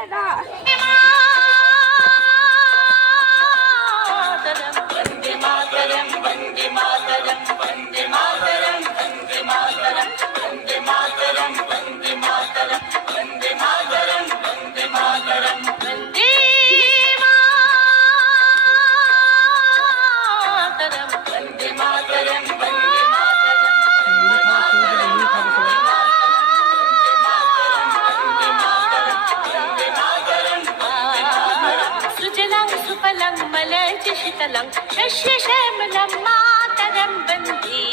চলে না। वन्दे मातरं वन्दे मातरं वन्दे मातरं वन्दे मातरं वन्दे मातरं वन्दे मातरं वन्दे मातरं वन्दे मातरं वन्दे मातरं वन्दे मातरं वन्दे मातरं सुजलां सुफलां मलयजशीतलां शस्यश्यामलां मातरं वन्दे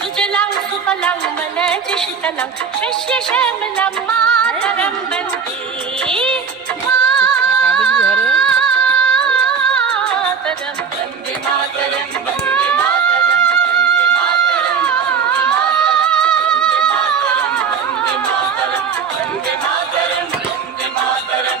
सुजलां सुफलां मलयजशीतलां शस्यश्यामलां मातरं वन्दे मातरं वन्दे मातरं वन्दे मातरं वन्दे मातरं वन्दे मातरं वन्दे मातरं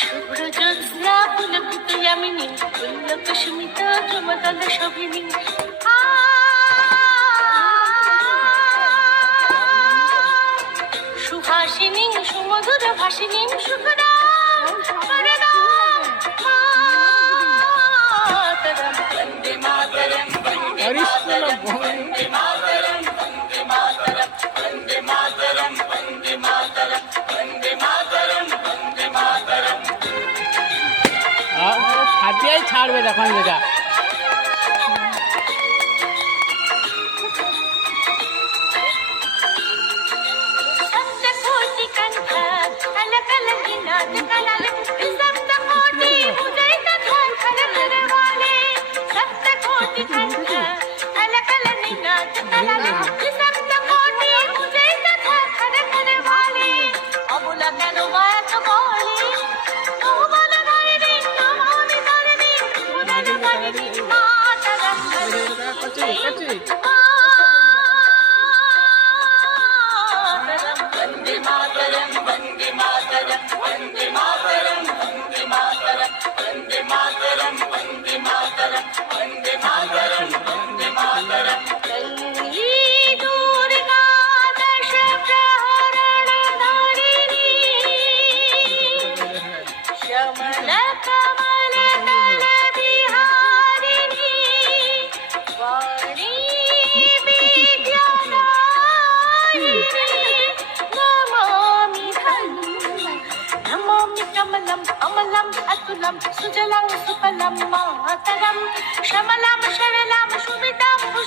শুভ্র জ্যোৎস্না পুলকিত যামিনী পুল্লক স্মিত যমদল শোভিনী সুহাসিনী সুমধুর ভাসিনী সুখদা মাতরম বন্দে মাতরম বন্দে মাতরম বন্দে মাতরম বন্দে মাতরম বন্দে মাতরম বন্দে মাতরম বন্দে মাতরম বন্দে মাতরম ফাটিয়াই ছাড়বে তখন যেটা सप्तकोटि कंठ कल कल गिनात कलाल सप्तकोटि उदय तथा खर खर वाले सप्तकोटि कंठ कल कल गिनात कलाल सप्तकोटि उदय तथा खर खर वाले अबुला केनो बात बोले तू बोल धरनी नमामि धरनी उदय धरनी मातरम वन्दे मातरं वन्दे मातरं वन्दे मातरं वन्दे मातरं वन्दे मातरं वन्दे मातरं वन्दे मातरं वन्दे मातरं कल्ली दुर्गा दश प्रहरणधारिणी श्यामल कमल दल बिहारिणी वाणी विद्यादायिनी नमामि कमलम् अमलम् अतुलं सुजलां सुफलं मातरं श्यामलां शरलां सुमितां